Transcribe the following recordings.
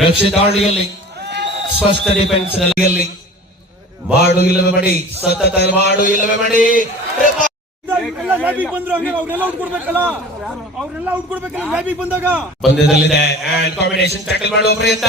ರಕ್ಷಿತಾಳಿಯಲ್ಲಿ ಸ್ಪಷ್ಟ ಡಿಫೆನ್ಸ್ನಲ್ಲಿ ಮಾಡು ಇಲ್ಲವೇ ಮಾಡಿ, ಸತತ ಮಾಡು ಇಲ್ಲವೇ ಮಾಡಿ. ಪಂದ್ಯದಲ್ಲಿದೆ ಕಾಂಬಿನೇಷನ್ ಟ್ಯಾಕಲ್ ಮಾಡುವ ಪ್ರಯತ್ನ.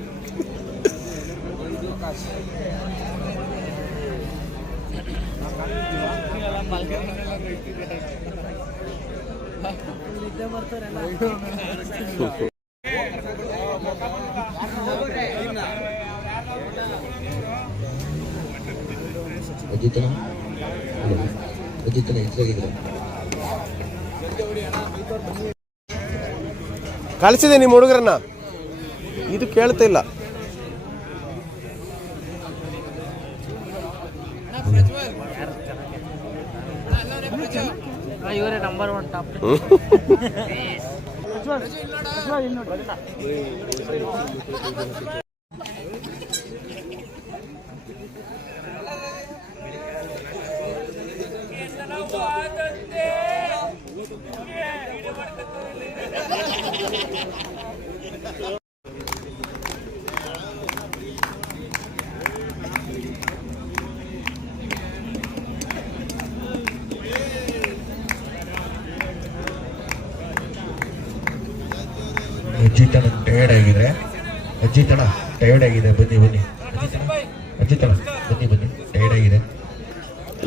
ಅಜಿತನ ಅಜಿತನ ಹೆಸರಾಗಿದ್ರೆ ಕಳಿಸಿದೆ ನಿಮ್ಮ ಹುಡುಗರನ್ನ. ಇದು ಕೇಳ್ತಾ ಇಲ್ಲ. ಇವರೇ ನಂಬರ್ ಒನ್ ಟಾಪ್ ಟಯರ್ಡ್ ಅಜ್ಜಿ ತಡ ಟಯರ್ಡ್ ಆಗಿದೆ ಬನ್ನಿ ಬನ್ನಿ. ಅಜ್ಜಿ ಅಜಿತನ ಬನ್ನಿ ಬನ್ನಿ ಟೈರ್ಡ್ ಆಗಿದೆ.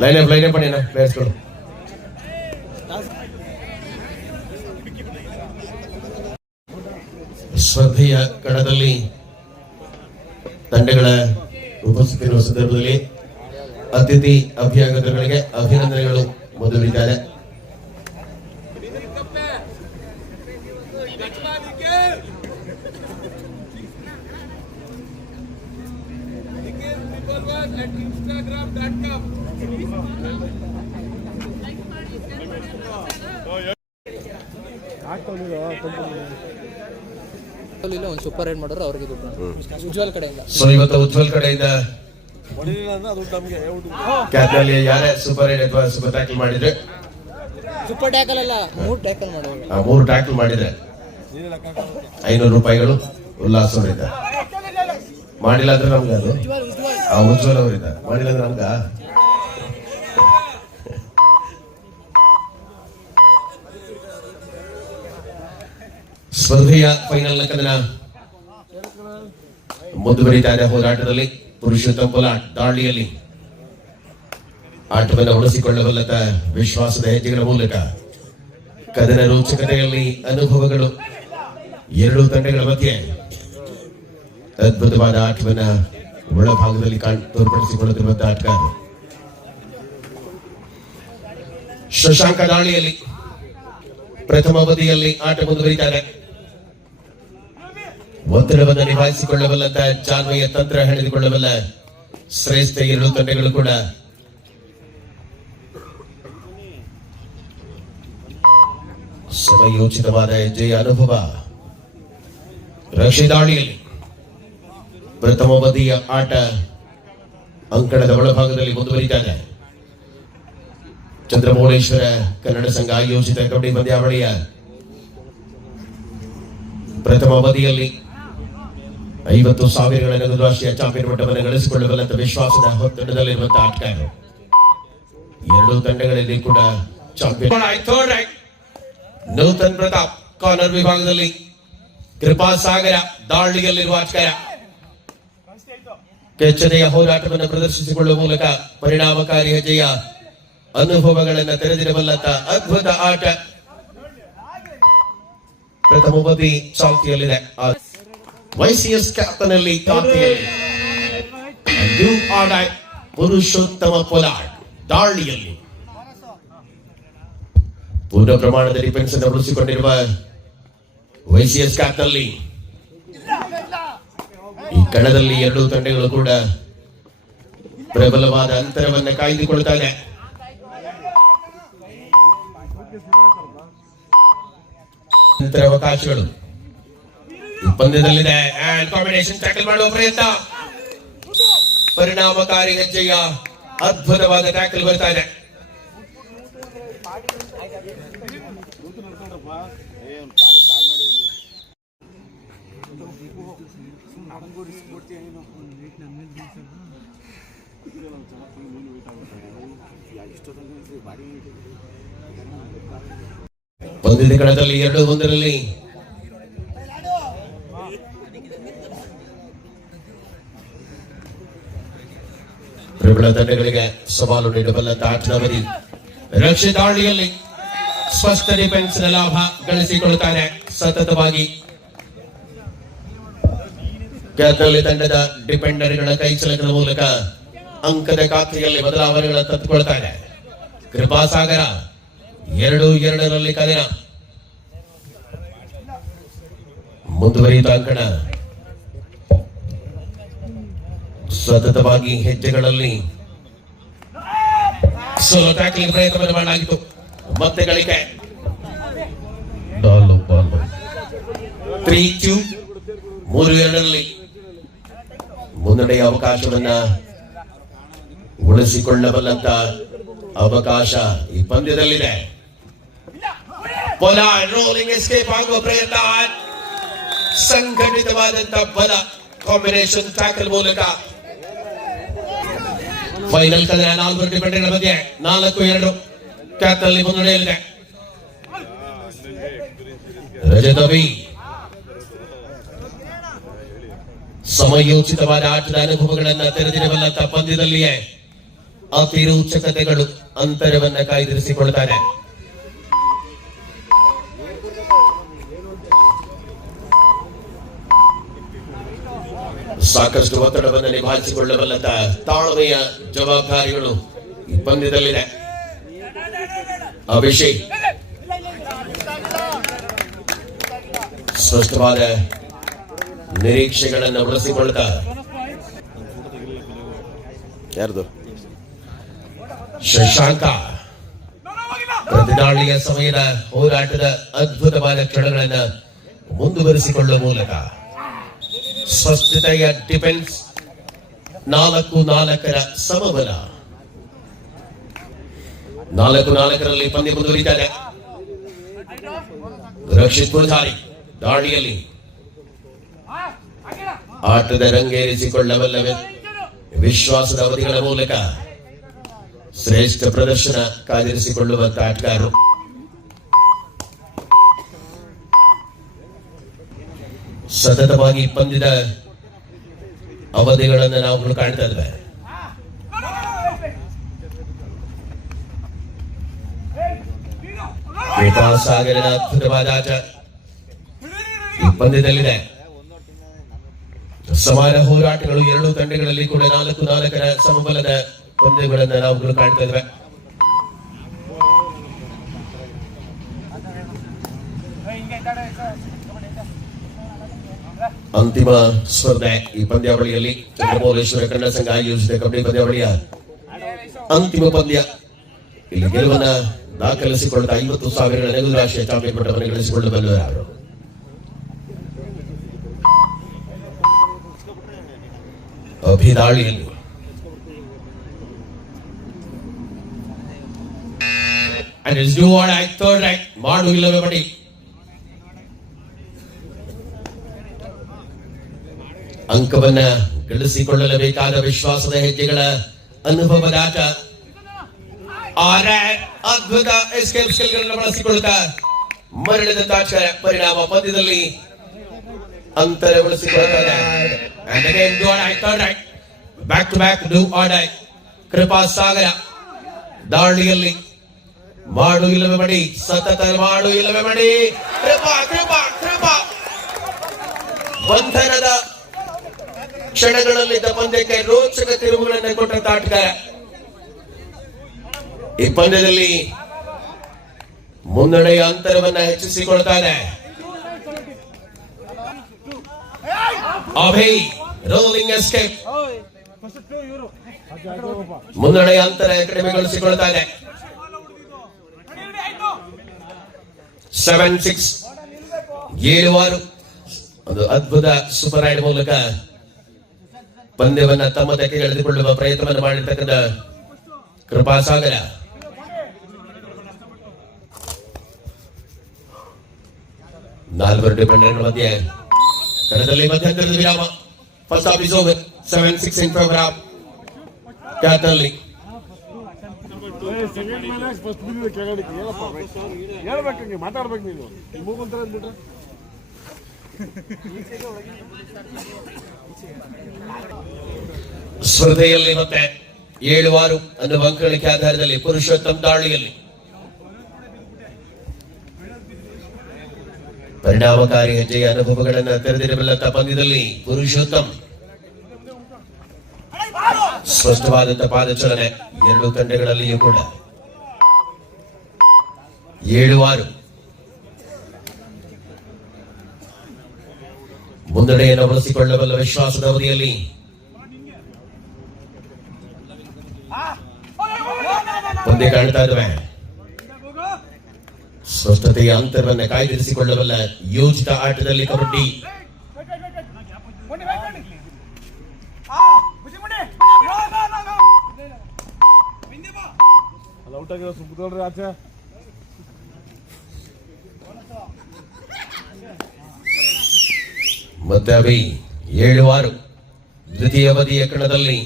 ಲೈನ್ ಅಪ್ ಲೈನ್ ಅಪ್ ಪ್ಲೇಯರ್ಸ್ಗಳು ಸ್ಪರ್ಧೆಯ ಕಣದಲ್ಲಿ ತಂಡಗಳ ಉಪಸ್ಥಿತಿರುವ ಸಂದರ್ಭದಲ್ಲಿ ಅತಿಥಿ ಅಭ್ಯಾಗತಗಳಿಗೆ ಅಭಿನಂದನೆಗಳು ಮೊದಲಿದ್ದಾರೆ ಒಂದು ಸೂಪರ್ ರೈಡ್ ಮಾಡೋರು ಅವ್ರಿಗೆ ದುಡ್ಡು. ಉಜ್ವಲ್ ಕಡೆಯಿಂದ. ಸೊ ಇವತ್ತು ಉಜ್ವಲ್ ಕಡೆಯಿಂದ ಯಾರೇ ಸೂಪರ್ ಏಟ್ ಅಥವಾ ಸೂಪರ್ ಟ್ಯಾಕಲ್ ಮಾಡಿದ್ರೆ ಸೂಪರ್ ಟ್ಯಾಕಲ್ ಅಲ್ಲ ಮೂರ್ ಟ್ಯಾಕಲ್ ಮಾಡೋರು ಆ ಮೂರು ಟ್ಯಾಕಲ್ ಮಾಡಿದ್ರೆ ಐನೂರು ರೂಪಾಯಿಗಳು ಉಲ್ಲಾಸ ಮಾಡಿಲ್ಲ ಅಂದ್ರೆ ನಮ್ಗೆ ಅದು. ಉಜ್ವಲ್ ಅವರಿಂದ ಮಾಡಿಲ್ಲ ನಮ್ಗ ಸ್ಪರ್ಧೆಯ ಫೈನಲ್ ಕದನ ಮುಂದುವರಿತಾ ಇದೆ ಹೋರಾಟದಲ್ಲಿ. ಪುರುಷೋತ್ತಮ ಪೊಲಾಟ್ ದಾಳಿಯಲ್ಲಿ ಆಟವನ್ನು ಉಳಿಸಿಕೊಳ್ಳಬಲ್ಲತ ವಿಶ್ವಾಸದ ಹೆಜ್ಜೆಗಳ ಮೂಲಕ ಕದನ ರೋಚಕತೆಯಲ್ಲಿ ಅನುಭವಗಳು ಎರಡು ತಂಡಗಳ ಮಧ್ಯೆ ಅದ್ಭುತವಾದ ಆಟವನ್ನ ಒಳಭಾಗದಲ್ಲಿ ಕಾಣ್ ತೋರ್ಪಡಿಸಿಕೊಳ್ಳುತ್ತಿರುವಂತ ಆಟಗಾರರು ಶಶಾಂಕ ದಾಳಿಯಲ್ಲಿ, ಪ್ರಥಮ ಅವಧಿಯಲ್ಲಿ ಆಟ ಮುಂದುವರಿತಾರೆ ಒತ್ತಡವನ್ನು ನಿಭಾಯಿಸಿಕೊಳ್ಳಬಲ್ಲಂತ ಜಾನ್ವಯ ತಂತ್ರ ಹೇಳಿದುಕೊಳ್ಳಬಲ್ಲ ಶ್ರೇಷ್ಠ ಎರಡು ತಂಡಗಳು ಕೂಡ. ಸಮಯೋಚಿತವಾದ ಜಯ ಅನುಭವ. ರಶಿ ದಾಳಿಯಲ್ಲಿ ಪ್ರಥಮ ಅವಧಿಯ ಆಟ ಅಂಕಣದ ಒಳಭಾಗದಲ್ಲಿ ಮುಂದುವರಿತಾ ಇದೆ ಚಂದ್ರಮೌಳೇಶ್ವರ ಕನ್ನಡ ಸಂಘ ಆಯೋಜಿತ ಕಬಡ್ಡಿ ಪಂದ್ಯಾವಳಿಯ ಪ್ರಥಮ ಅವಧಿಯಲ್ಲಿ ಐವತ್ತು ಸಾವಿರಗಳ ನಗದು ರಾಷ್ಟ್ರೀಯ ಚಾಂಪಿಯನ್ ಮಟ್ಟವನ್ನು ಗಳಿಸಿಕೊಳ್ಳಬಲ್ಲಂತ ವಿಶ್ವಾಸದ ಹೊತ್ತಡದಲ್ಲಿರುವಂತಹ ಆಟಗಾರರು ಎರಡು ತಂಡಗಳಲ್ಲಿ ಕೂಡ ಚಾಂಪಿಯನ್ ನೂತನ್ ಪ್ರತಾಪ್ ಕಾರ್ನರ್ ವಿಭಾಗದಲ್ಲಿ ಕೃಪಾ ಸಾಗರ ದಾಳಿಯಲ್ಲಿರುವ ಆಟಗಾರ. ಕೆಚ್ಚನೆಯ ಹೋರಾಟವನ್ನು ಪ್ರದರ್ಶಿಸಿಕೊಳ್ಳುವ ಮೂಲಕ ಪರಿಣಾಮಕಾರಿ ಹೆಜ್ಜೆಯ ಅನುಭವಗಳನ್ನು ತೆರೆದಿರಬಲ್ಲಂತ ಅದ್ಭುತ ಆಟ ಪ್ರಥಮ ಬದಿ ಚಾಲ್ತಿಯಲ್ಲಿದೆ. ವೈಸಿಎಸ್ ಕ್ಯಾಪ್ಟನ್ ಅಲ್ಲಿ ಪುರುಷೋತ್ತಮ ಪೊಲಾಡ್ ದಾಳಿಯಲ್ಲಿ. ಪೂರ್ಣ ಪ್ರಮಾಣದಲ್ಲಿ ಡಿಫೆನ್ಸ್ ಅನ್ನು ಉಳಿಸಿಕೊಂಡಿರುವ ವೈಸಿಎಸ್ ಕ್ಯಾಪ್ಟನ್ ಕಣದಲ್ಲಿ ಎರಡು ತಂಡಗಳು ಕೂಡ ಪ್ರಬಲವಾದ ಅಂತರವನ್ನು ಕಾಯ್ದುಕೊಳ್ತಾ ಇದೆ ನಂತರ ಅವಕಾಶಗಳು ಪಂದ್ಯದಲ್ಲಿದೆ. ಕಾಂಬಿನೇಷನ್ ಟ್ಯಾಕಲ್ ಮಾಡುವ ಪ್ರಯತ್ನ. ಪರಿಣಾಮಕಾರಿ ಹೆಜ್ಜೆಯ ಅದ್ಭುತವಾದ ಟ್ಯಾಕಲ್ ಬರ್ತಾ ಇದೆ. ಪಂದ್ಯದ ಕಣದಲ್ಲಿ, ಎರಡು ಒಂದರಲ್ಲಿ. ಪ್ರಬಲ ತಂಡಗಳಿಗೆ ಸವಾಲು ನೀಡಬಲ್ಲ ತಾಟ್ನವರಿ ರಕ್ಷಿತಾಳಿಯಲ್ಲಿ ಸ್ಪಷ್ಟ ಡಿಫೆನ್ಸ್ ಲಾಭ ಗಳಿಸಿಕೊಳ್ಳುತ್ತಾರೆ ಸತತವಾಗಿ ಕ್ಯಾತ್ನಲ್ಲಿ ತಂಡದ ಡಿಪೆಂಡರ್ಗಳ ಕೈಚಲಕದ ಮೂಲಕ ಅಂಕದ ಖಾತೆಯಲ್ಲಿ ಬದಲಾವಣೆಗಳನ್ನು ತಂದುಕೊಳ್ತಾರೆ ಕೃಪಾಸಾಗರ ಎರಡು ಎರಡರಲ್ಲಿ ಕದನ ಮುಂದುವರಿಯುತ್ತ ಅಂಕಣ ಸತತವಾಗಿ ಹೆಜ್ಜೆಗಳಲ್ಲಿ ಪ್ರಯತ್ನವನ್ನು ಮಾಡಲಾಗಿತ್ತು ಮತ್ತೆ ಗಳಿಕೆ. ತ್ರೀ ಕ್ಯೂ ಮೂರು, ಎರಡರಲ್ಲಿ. ಮುನ್ನಡೆಯ ಅವಕಾಶವನ್ನ ಉಳಿಸಿಕೊಳ್ಳಬಲ್ಲಂತ ಅವಕಾಶ ಈ ಪಂದ್ಯದಲ್ಲಿದೆ. ರೋಲಿಂಗ್ ಎಸ್ಕೇಪ್ ಆಗುವ ಪ್ರಯತ್ನ. ಸಂಘಟಿತವಾದಂತ ಬಲ ಕಾಂಬಿನೇಷನ್ ಟ್ಯಾಕಲ್ ಮೂಲಕ. ಫೈನಲ್ ಕದನ ನಾಲ್ಕು ಡಿಪೆಂಡೆಂಟ್ ಬಗ್ಗೆ ನಾಲ್ಕು, ಎರಡು ಕ್ಯಾತ್ನಲ್ಲಿ ಮುನ್ನಡೆಯಲ್ಲಿದೆ. ರಜತವಿ ಸಮಯೋಚಿತವಾದ ಆಟದ ಅನುಭವಗಳನ್ನ ತೆರೆದಿರಬಲ್ಲ ಪಂದ್ಯದಲ್ಲಿಯೇ ಅತಿರೋಚಕತೆಗಳು ಅಂತರವನ್ನ ಕಾಯ್ದಿರಿಸಿಕೊಳ್ತಾರೆ. ಸಾಕಷ್ಟು ಒತ್ತಡವನ್ನು ನಿಭಾಯಿಸಿಕೊಳ್ಳಬಲ್ಲಂತ ತಾಳ್ಮೆಯ ಜವಾಬ್ದಾರಿಗಳು ಪಂದ್ಯದಲ್ಲಿದೆ. ಅಭಿಷೇಕ್, ಸ್ಪಷ್ಟವಾದ ನಿರೀಕ್ಷೆಗಳನ್ನು ಉಳಿಸಿಕೊಳ್ತಾ. ಯಾರ್ದು? ಶಶಾಂಕ. ಪ್ರತಿದಾಳಿಯ ಸಮಯದ ಹೋರಾಟದ ಅದ್ಭುತವಾದ ಕ್ಷಣಗಳನ್ನ ಮುಂದುವರಿಸಿಕೊಳ್ಳುವ ಮೂಲಕ ಸ್ವಸ್ಥತೆಯ ಡಿಫೆನ್ಸ್ ನಾಲ್ಕು ನಾಲ್ಕರ ಸಮಬಲ. ನಾಲ್ಕು ನಾಲ್ಕರಲ್ಲಿ ಪಂದ್ಯ ಮುಂದುವರಿದ್ದಾರೆ ರಕ್ಷಿತ್ ಪೂಜಾರಿ ದಾಳಿಯಲ್ಲಿ ಆಟದ ರಂಗೇರಿಸಿಕೊಳ್ಳಬಲ್ಲವೆ ವಿಶ್ವಾಸದ ಅವಧಿಗಳ ಮೂಲಕ ಶ್ರೇಷ್ಠ ಪ್ರದರ್ಶನ ಕಾದಿರಿಸಿಕೊಳ್ಳುವಂತ ಆಟಗಾರರು ಸತತವಾಗಿ ಪಂದ್ಯದ ಅವಧಿಗಳನ್ನು ನಾವು ಕಾಣ್ತಾ ಇದ್ವಿ ಸಾಗರದ ಅದ್ಭುತವಾದ ಆಟ ಈ ಪಂದ್ಯದಲ್ಲಿದೆ. ಸಮಾನ ಹೋರಾಟಗಳು ಎರಡು ತಂಡಗಳಲ್ಲಿ ಕೂಡ ನಾಲ್ಕು ನಾಲ್ಕರ ಸಮಬಲದ ಪಂದ್ಯಗಳನ್ನ ನಾವು ಕಾಣ್ತಾ ಇದ್ದೇವೆ ಅಂತಿಮ ಸ್ಪರ್ಧೆ ಈ ಪಂದ್ಯಾವಳಿಯಲ್ಲಿ ಚಂದ್ರಮೌಳೇಶ್ವರ ಕನ್ನಡ ಸಂಘ ಆಯೋಜಿಸಿದ ಕಬಡ್ಡಿ ಪಂದ್ಯಾವಳಿಯ ಅಂತಿಮ ಪಂದ್ಯ. ಇಲ್ಲಿ ಗೆಲುವನ್ನ ದಾಖಲಿಸಿಕೊಳ್ಳದ ಐವತ್ತು ಸಾವಿರ ನೆಲದ ರಾಷ್ಟ್ರೀಯ ಚಾಂಪಿಯನ್ ಪಟ್ಟವನ್ನು ಗಳಿಸಿಕೊಳ್ಳಬಲ್ಲವರು ಯಾರು ಅಭಿದಾಳಿಯಲ್ಲಿ And it's do what I third right. ಮಾಡು ಇಲ್ಲವೇ ಮಾಡಿ ಅಂಕವನ್ನ ಗಳಿಸಿಕೊಳ್ಳಲೇಬೇಕಾದ ವಿಶ್ವಾಸದ ಹೆಜ್ಜೆಗಳ ಅನುಭವದ ಆಟ ಆರ ಅದ್ಭುತ ಎಸ್ಕೇಪ್ ಸ್ಕಿಲ್ಗಳನ್ನು ಬಳಸಿಕೊಳ್ಳುತ್ತಾ ಮರಳಿದ ತಾಕ್ಷ ಪರಿಣಾಮ ಪಂದ್ಯದಲ್ಲಿ again, do back or die. Krupa Sagar ದಾಳಿಯಲ್ಲಿ ಮಾಡು ಇಲ್ಲವೇ ಮಾಡಿ ಸತತ ಮಾಡು ಇಲ್ಲವೇ ಮಾಡಿ ಕೃಪಾ ಕೃಪಾ ಬಂಧನದ ಕ್ಷಣಗಳಲ್ಲಿದ್ದ ಪಂದ್ಯಕ್ಕೆ ರೋಚಕ ತಿರುವುಗಳನ್ನು ಕೊಟ್ಟ ಆಟಗಾರ ಈ ಪಂದ್ಯದಲ್ಲಿ ಮುನ್ನಡೆಯ ಅಂತರವನ್ನ ಹೆಚ್ಚಿಸಿಕೊಳ್ತಾನೆ ಅಭಯ್ ರೋಲಿಂಗ್ ಎಸ್ಕೇಪ್ ಮುನ್ನಡೆ ಅಂತರ ಕಡಿಮೆಗೊಳಿಸಿಕೊಳ್ತಾನೆ ಸೆವೆನ್ ಸಿಕ್ಸ್ ಏಳು ಆರು. ಒಂದು ಅದ್ಭುತ ಸೂಪರ್ ರೈಡ್ ಮೂಲಕ ಪಂದ್ಯವನ್ನ ತಮ್ಮ ದಕ್ಕೆ ಎಳೆದುಕೊಳ್ಳುವ ಪ್ರಯತ್ನವನ್ನು ಮಾಡಿರ್ತಕ್ಕಂಥ ಕೃಪಾಸಾಗರ ನಾಲ್ವರು ಡಿಪೆಂಡೆಂಟ್ ಮಧ್ಯೆ ಕಣದಲ್ಲಿ ಮಧ್ಯಂತರ ವಿರಾಮ first half is over seven six in programme of ಕ್ಯಾಟ್ನಲ್ಲಿ ಹೇಳ್ಬೇಕು ಮಾತಾಡ್ಬೇಕು ನೀನು ಮೂಗಂತರ ಅಂದ್ಬಿಟ್ರೆ ಸ್ಪರ್ಧೆಯಲ್ಲಿ ಮತ್ತೆ ಏಳು ವಾರು ಅನ್ನುವ ಅಂಕಣಿಕೆ ಆಧಾರದಲ್ಲಿ ಪುರುಷೋತ್ತಮ ದಾಳಿಯಲ್ಲಿ. ಪರಿಣಾಮಕಾರಿ ಹೆಜ್ಜೆಯ ಅನುಭವಗಳನ್ನು ತೆರೆದಿರಬಲ್ಲ ಪಂದ್ಯದಲ್ಲಿ ಪುರುಷೋತ್ತಮ್. ಸ್ಪಷ್ಟವಾದಂತ ಪಾದಚಲನೆ ಎರಡು ತಂಡಗಳಲ್ಲಿಯೂ ಕೂಡ. ಏಳು ಆರು. ಮುನ್ನಡೆಯನ್ನು ಬಳಸಿಕೊಳ್ಳಬಲ್ಲ ವಿಶ್ವಾಸದ ಅವಧಿಯಲ್ಲಿ. ಪಂದ್ಯ ಕಾಣ್ತಾ ಇದ್ದಾವೆ ಸ್ಪಷ್ಟತೆಯ ಅಂತರವನ್ನ ಕಾಯ್ದಿರಿಸಿಕೊಳ್ಳಬಲ್ಲ ಯೋಜಿತ ಆಟದಲ್ಲಿ ಕಬಡ್ಡಿ. ಮತ್ತೆ ಅಭಿ ಏಳು ಆರು ದ್ವಿತೀಯ ಬದಿಯ ಕಣದಲ್ಲಿ.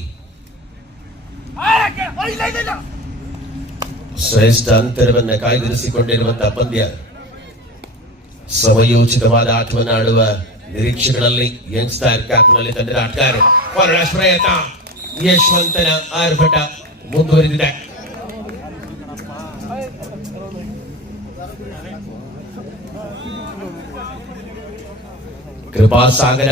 ಶ್ರೇಷ್ಠ ಅಂತರವನ್ನು ಕಾಯ್ದಿರಿಸಿಕೊಂಡಿರುವಂತಹ ಪಂದ್ಯ ಸಮಯೋಚಿತವಾದ ಆಟವನ್ನು ಆಡುವ ನಿರೀಕ್ಷೆಗಳಲ್ಲಿ ಯಂಗ್ಸ್ಟಾರ್ ಕ್ಯಾಪ್ನಲ್ಲಿ ತಂಡದ ಆಟಗಾರ ಹೊರಡ ಪ್ರಯತ್ನ. ಯಶವಂತನ ಆರ್ಭಟ ಮುಂದುವರೆದಿದೆ. ಕೃಪಾಸಾಗರ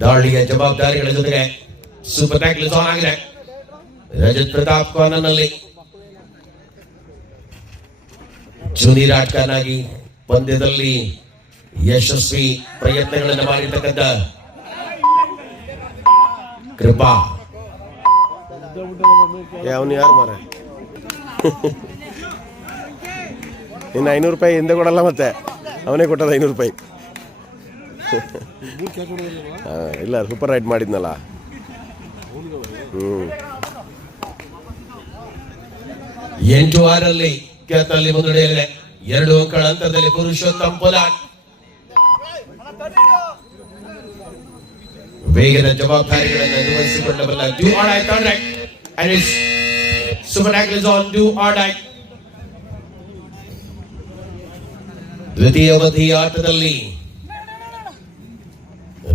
ದಾಳಿಯ ಜವಾಬ್ದಾರಿಗಳ ಜೊತೆಗೆ ಸೂಪರ್ ಬ್ಯಾಕ್ ಆಗಿದೆ. ರಜತ್ ಪ್ರತಾಪ್ ಕಾರ್ನರ್ನಲ್ಲಿ. ಜೂನಿಯರ್ ಆಟಗಾರನಾಗಿ ಪಂದ್ಯದಲ್ಲಿ ಯಶಸ್ವಿ ಪ್ರಯತ್ನಗಳನ್ನು ಮಾಡಿರ್ತಕ್ಕಂಥ ಕೃಪಾ. ಅವನು ಯಾರು ಮಾರ ಇನ್ನು ಐನೂರು ರೂಪಾಯಿ ಹಿಂದೆ ಕೊಡಲ್ಲ ಮತ್ತೆ? ಅವನೇ ಕೊಟ್ಟದ ಐನೂರು ರೂಪಾಯಿ. ಇಲ್ಲ ಸೂಪರ್ ರೈಡ್ ಮಾಡಿದ್ನಲ್ಲ. ಹ್ಞೂ ಎಂಟು ಆರಲ್ಲಿ ಕೆತ್ತಲ್ಲಿ ಮುನ್ನಡೆಯಲ್ಲಿದೆ ಎರಡು ಅಂಕಗಳ ಹಂತದಲ್ಲಿ ಪುರುಷೋತ್ತಮ್ ವೇಗದ ಜವಾಬ್ದಾರಿಗಳನ್ನು ನಿರ್ವಹಿಸಿಕೊಳ್ಳಬಲ್ಲ do or die contract and is super tackle on do or die ದ್ವಿತೀಯ ಅವಧಿ ಆಟದಲ್ಲಿ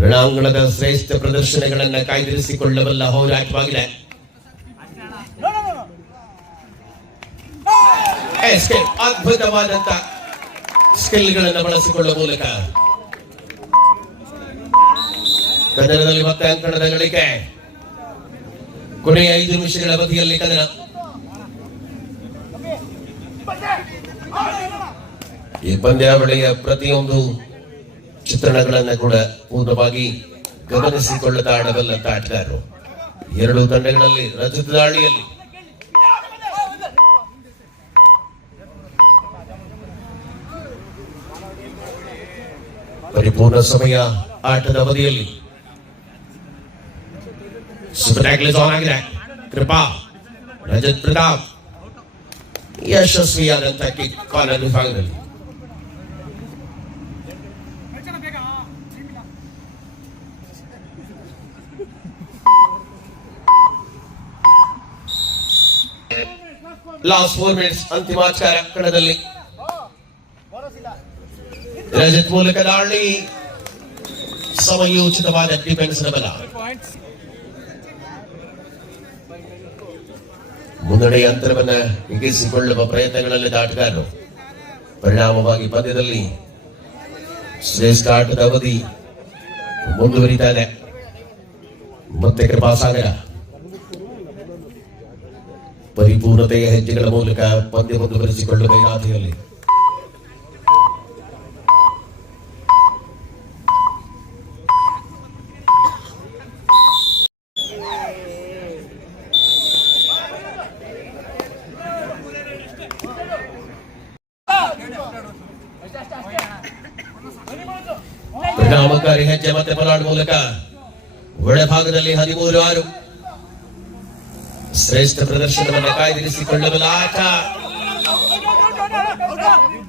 ರಣಾಂಗಣದ ಶ್ರೇಷ್ಠ ಪ್ರದರ್ಶನಗಳನ್ನು ಕಾಯ್ದಿರಿಸಿಕೊಳ್ಳಬಲ್ಲ ಹೋರಾಟವಾಗಿದೆ. ಎಸ್ಕೇಪ್ ಅದ್ಭುತವಾದಂತ ಸ್ಕಿಲ್ಗಳನ್ನು ಬಳಸಿಕೊಳ್ಳುವ ಮೂಲಕ. ಕನ್ನಡದಲ್ಲಿ ಮತ್ತೆ ಅಂಕಣದ ಗಳಿಕೆ ಕೊನೆಯ ಐದು ನಿಮಿಷಗಳ ಬದಿಯಲ್ಲಿ ಕನ್ನಡ. ಈ ಪಂದ್ಯಾವಳಿಯ ಪ್ರತಿಯೊಂದು ಚಿತ್ರಣಗಳನ್ನ ಕೂಡ ಪೂರ್ಣವಾಗಿ ಗಮನಿಸಿಕೊಳ್ಳುತ್ತಾ ಆಡಬಲ್ಲಂತ ಆಟಗಾರರು. ಎರಡು ತಂಡಗಳಲ್ಲಿ ರಜತ ದಾಳಿಯಲ್ಲಿ ಪರಿಪೂರ್ಣ ಸಮಯ ಆಟದ ಅವಧಿಯಲ್ಲಿ ಸೂಪರ್ ಟ್ಯಾಕ್ಲ್ ಆನ್ ಆಗಿದೆ ಕೃಪಾ ರಜತ್ ಪ್ರತಾಪ್ ಯಶಸ್ವಿಯಾದಂತಹ ಕಿಕ್ ಕಾರ್ನರ್ ವಿಭಾಗದಲ್ಲಿ ಲಾಸ್ಟ್ ಫೋರ್ ಮಿನಿಟ್ಸ್ ಅಂತಿಮಾಚಾರ ಕಣದಲ್ಲಿ ರಜತ್ ಮೂಲಕ ದಾಳಿ. ಸಮಯೋಚಿತವಾದ ಡಿಫೆನ್ಸ್ ಬಲ. ಮುನ್ನಡೆ ಅಂತರವನ್ನ ಹಿಗ್ಗಿಸಿಕೊಳ್ಳುವ ಪ್ರಯತ್ನಗಳಲ್ಲಿ ಆಟಗಾರರು ಪರಿಣಾಮವಾಗಿ ಪಂದ್ಯದಲ್ಲಿ ಶ್ರೇಷ್ಠ ಆಟದ ಅವಧಿ ಮುಂದುವರಿತಾನೆ. ಮತ್ತೆ ಕೃಪಾಸಾಗರ. ಪರಿಪೂರ್ಣತೆಯ ಹೆಜ್ಜೆಗಳ ಮೂಲಕ ಪಂದ್ಯ ಮುಂದುವರಿಸಿಕೊಳ್ಳುವ ಪರಿಣಾಮಕಾರಿ ಹೆಜ್ಜೆ ಮತ್ತೆ ಪಲಾಡ್ ಮೂಲಕ ಒಳಭಾಗದಲ್ಲಿ ಹದಿಮೂರು ಆರು ಶ್ರೇಷ್ಠ ಪ್ರದರ್ಶನವನ್ನು ಕಾಯ್ದಿರಿಸಿಕೊಳ್ಳಬಲ್ಲ ಆಟ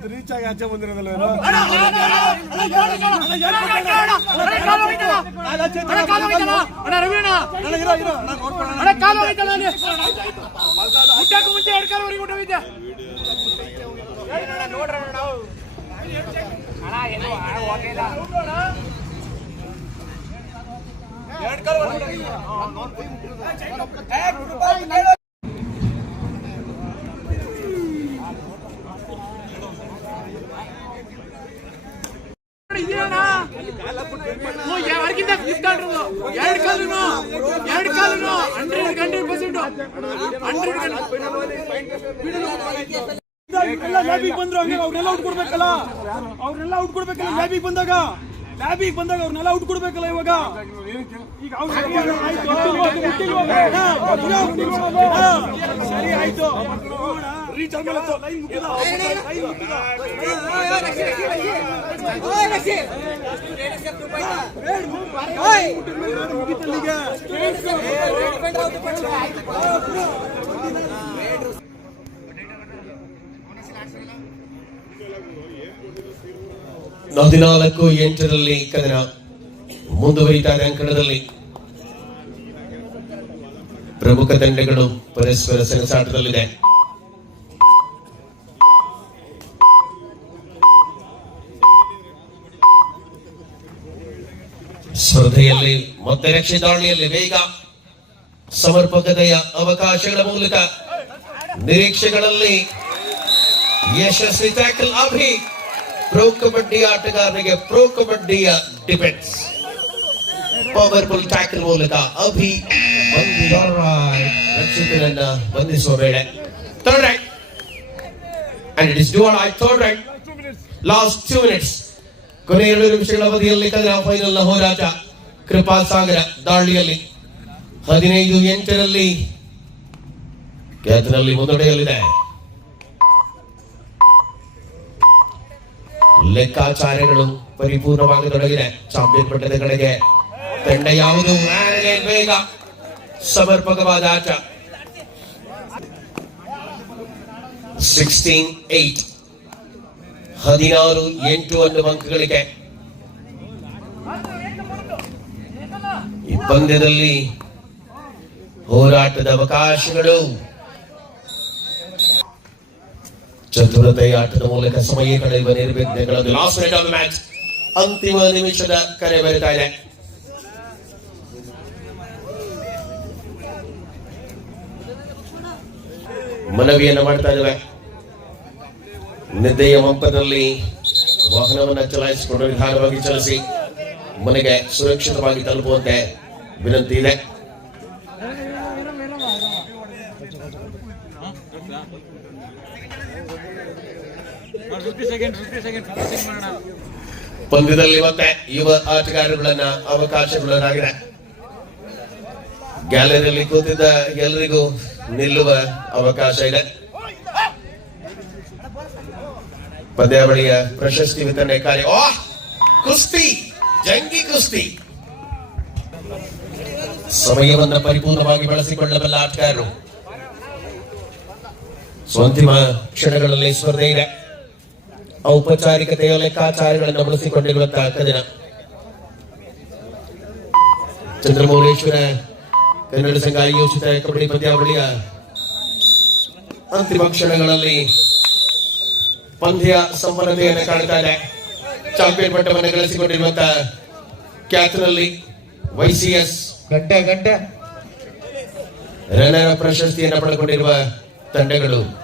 ರೀಚ್ ಆಚೆ ಬಂದಿರೋದಲ್ವೇನೋ ಎರಡು ಕಾಲು ಎರಡು ಕಾಲು ಹಂಡ್ರೆಡ್ ಹಂಡ್ರೆಡ್ ಪರ್ಸೆಂಟ್. ಹಂಡ್ರೆಡ್. ಎಲ್ಲ ಲ್ಯಾಬಿಗೆ ಬಂದ್ರು ಹಂಗೆ ಅವ್ರನ್ನೆಲ್ಲ ಔಟ್ ಕೊಡ್ಬೇಕಲ್ಲ ಅವ್ರನ್ನೆಲ್ಲ ಔಟ್ ಕೊಡ್ಬೇಕಲ್ಲ ಲ್ಯಾಬಿಗೆ ಬಂದಾಗ ಲ್ಯಾಬಿಗೆ ಬಂದಾಗ ಅವ್ರನ್ನೆಲ್ಲ ಔಟ್ ಕೊಡ್ಬೇಕಲ್ಲ ಇವಾಗ ಈಗ ಸರಿ ಆಯ್ತು ರೀಚ್ ಆದ್ಮೇಲೆ ಮುಗಿತಲ್ಲಿಗೆ ಹದಿನಾಲ್ಕು ಎಂಟರಲ್ಲಿ ಕದನ ಮುಂದುವರಿತಾ ಅಂಕಣದಲ್ಲಿ ಪ್ರಮುಖ ತಂಡಗಳು ಪರಸ್ಪರ ಸೆಣಸಾಟದಲ್ಲಿದೆ. ಸ್ಪರ್ಧೆಯಲ್ಲಿ ಮತ್ತೆ ರಕ್ಷೆ ದಾಳಿಯಲ್ಲಿ ವೇಗ, ಸಮರ್ಪಕತೆಯ ಅವಕಾಶಗಳ ಮೂಲಕ ನಿರೀಕ್ಷೆಗಳಲ್ಲಿ ಯಶಸ್ವಿ ಟ್ಯಾಕಲ್ ಅಭಿ ಪ್ರೋ ಕಬಡ್ಡಿ ಆಟಗಾರರಿಗೆ ಪ್ರೋ ಕಬಡ್ಡಿಯ ಡಿಫೆನ್ಸ್ ಪವರ್ಫುಲ್ ಟ್ಯಾಕಲ್ ಮೂಲಕ ಅಭಿ ರಕ್ಷಿತರನ್ನ ಬಂಧಿಸುವ ವೇಳೆ. Third right and it is do I third right last two minutes ಕೊನೆ ಎರಡು ನಿಮಿಷಗಳ ಅವಧಿಯಲ್ಲಿ ಕದನ ಫೈನಲ್ನ ಹೋರಾಟ ಕೃಪಾ ಸಾಗರ ದಾಳಿಯಲ್ಲಿ. ಹದಿನೈದು ಎಂಟರಲ್ಲಿ. ಕ್ಯಾತ್ನಲ್ಲಿ ಮುನ್ನಡೆಯಲ್ಲಿದೆ. ಲೆಕ್ಕಾಚಾರಗಳು ಪರಿಪೂರ್ಣವಾಗತೊಡಗಿದೆ ಚಾಂಪಿಯನ್ ಪಟ್ಟದ ಕಡೆಗೆ ತಂಡ ಯಾವುದು? ಬೇಗ. ಸಮರ್ಪಕವಾದ ಆಟ. ಸಿಕ್ಸ್ಟೀನ್ ಏಟ್ ಹದಿನಾರು, ಎಂಟು ಅನ್ನುವ ಅಂಕಗಳಿಗೆ ಈ ಪಂದ್ಯದಲ್ಲಿ ಹೋರಾಟದ ಅವಕಾಶಗಳು. ಚತುರತೆಯ ಆಟದ ಮೂಲಕ ಸಮಯ ಕಳೆಯುವ ನಿರ್ವಿಘ್ನಗಳನ್ನು ಲಾಸ್ಟ್ ಮಿನಿಟ್ ಆಫ್ ಮ್ಯಾಚ್ ಅಂತಿಮ ನಿಮಿಷದ ಕರೆ ಬರೀತಾ ಇದೆ. ಮನವಿಯನ್ನು ಮಾಡ್ತಾ ಇದ್ದೇವೆ ನಿದ್ದೆಯ ಮಂಪದಲ್ಲಿ ವಾಹನವನ್ನು ಚಲಾಯಿಸಿಕೊಂಡು ನಿಧಾನವಾಗಿ ಚಲಿಸಿ ಮನೆಗೆ ಸುರಕ್ಷಿತವಾಗಿ ತಲುಪುವಂತೆ ವಿನಂತಿ ಇದೆ. ಪಂದ್ಯದಲ್ಲಿ ಮತ್ತೆ ಯುವ ಆಟಗಾರಗಳನ್ನ ಅವಕಾಶಗಳನ್ನಾಗಿದೆ ಗ್ಯಾಲರಿಯಲ್ಲಿ ಕೂತಿದ್ದ ಎಲ್ಲರಿಗೂ ನಿಲ್ಲುವ ಅವಕಾಶ ಇದೆ. ಪಂದ್ಯಾವಳಿಯ ಪ್ರಶಸ್ತಿ ವಿತರಣೆ ಕಾರ್ಯ. ಕುಸ್ತಿ, ಜಂಗಿ ಕುಸ್ತಿ. ಸಮಯವನ್ನ ಪರಿಪೂರ್ಣವಾಗಿ ಬಳಸಿಕೊಳ್ಳಬಲ್ಲ ಆಟಗಾರರು. ಸ್ವಂತಿಮ ಕ್ಷಣಗಳಲ್ಲಿ ಸ್ಪರ್ಧೆ ಇದೆ. ಔಪಚಾರಿಕತೆಯ ಲೆಕ್ಕಾಚಾರಗಳನ್ನು ಬಳಸಿಕೊಂಡಿರುವಂತಹ ದಿನ ಚಂದ್ರಮೌಳೇಶ್ವರ ಕನ್ನಡ ಸಂಘ ಆಯೋಜಿತ ಕಬಡ್ಡಿ ಪಂದ್ಯಾವಳಿಯ ಅಂತಿಮ ಕ್ಷಣಗಳಲ್ಲಿ ಪಂದ್ಯ ಸಂಪನ್ನತೆಯನ್ನು ಕಾಣ್ತಾ ಇದೆ ಚಾಂಪಿಯನ್ ಪಟ್ಟವನ್ನು ಗಳಿಸಿಕೊಂಡಿರುವಂತಹ ಕ್ಯಾತ್ನಲ್ಲಿ ವೈಸಿಎಸ್ ಗಂಟೆ ಗಂಟೆ ರನ್ನರ್ ಪ್ರಶಸ್ತಿಯನ್ನು ಪಡೆದುಕೊಂಡಿರುವ ತಂಡಗಳು.